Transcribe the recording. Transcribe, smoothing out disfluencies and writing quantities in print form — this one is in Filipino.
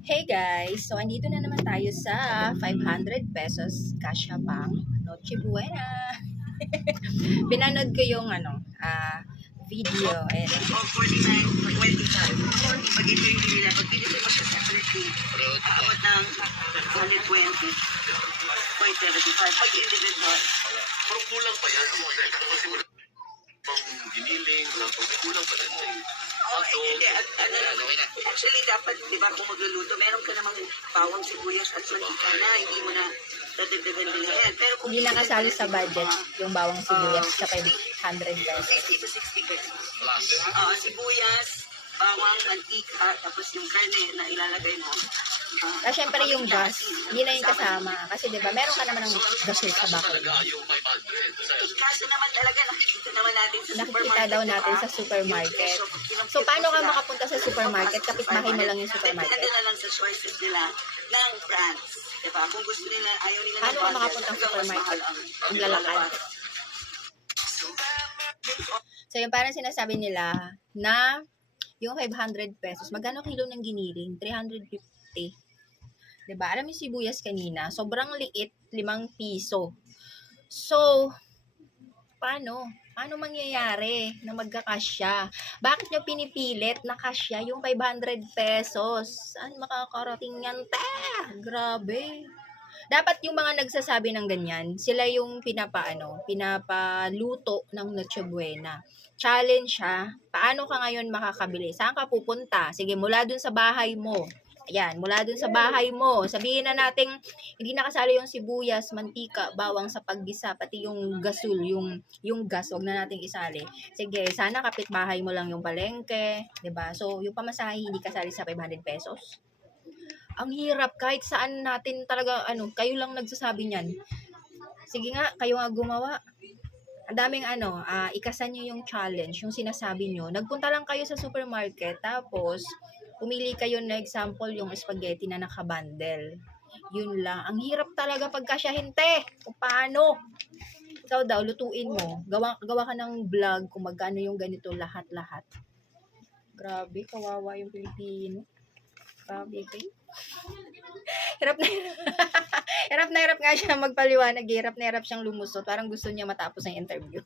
Hey guys! So, andito na naman tayo sa 500 pesos Kasha Pang Noche Buena. Pinanood ko yung video. Ayan. O 49 for 25. Pag ito yung nila, pag pinili mo siya separately, aabot ng 120. 0.75. Pag individual. Pero kulang pa yan. Kasi wala pang giniling, wala pang kulang pa rin. Oh, hindi. Actually, dapat, di ba, kung magluluto, meron ka namang bawang sibuyas at mantika na, hindi mo na dadagdagan din yan. Pero kung Hindi nakasali sa budget yung bawang sibuyas sa 500 pesos. 50 to 60 pesos. Plus. Sibuyas, bawang, mantika, tapos yung karne na ilalagay mo. Kasi syempre yung gas, hindi na yung kasama. Kasi diba, meron ka naman ng gasol sa bakal. Talaga yung 500. Kaso naman talaga, nakikita naman natin sa Nakikita supermarket. daw natin sa supermarket. So, paano ka makapunta sa supermarket? Kapitbahay mo lang yung supermarket. Depende na lang sa choices nila ng brands. Diba? Kung gusto nila, ayaw nila Paano ka makapunta sa supermarket? Ang lalakad. So, yung parang sinasabi nila na yung 500 pesos, magkano kilo ng giniling? 350. Diba? Alam mo yung sibuyas kanina, sobrang liit, 5 piso. So, paano? Paano mangyayari na magkakasya? Bakit nyo pinipilit na kasya yung 500 pesos? Saan makakarating yan, te? Grabe. Dapat yung mga nagsasabi ng ganyan, sila yung pinapaluto ng Noche Buena. Challenge siya. Paano ka ngayon makakabili? Saan ka pupunta? Sige, mula dun sa bahay mo. Ayan, mula dun sa bahay mo. Sabihin na nating hindi nakasali yung sibuyas, mantika, bawang sa paggisa, pati yung gasol, yung gas, wag na nating isali. Sige, sana kapitbahay mo lang yung palengke, 'di ba? So, yung pamasahe hindi kasali sa 500 pesos. Ang hirap kahit saan natin talaga kayo lang nagsasabi niyan. Sige nga, kayo nga gumawa. Ang daming ikasan nyo yung challenge, yung sinasabi nyo. Nagpunta lang kayo sa supermarket, tapos pumili kayo na example yung spaghetti na nakabundle. Yun lang. Ang hirap talaga pagkasyahin, te. Kung paano. Ikaw daw, lutuin mo. Gawa ka ng vlog kung magkano yung ganito lahat-lahat. Grabe, kawawa yung Pilipino. Grabe kayo. Hirap na hirap. Hirap na hirap nga siya magpaliwanag. Hirap na hirap siyang lumusot. Parang gusto niya matapos ang interview.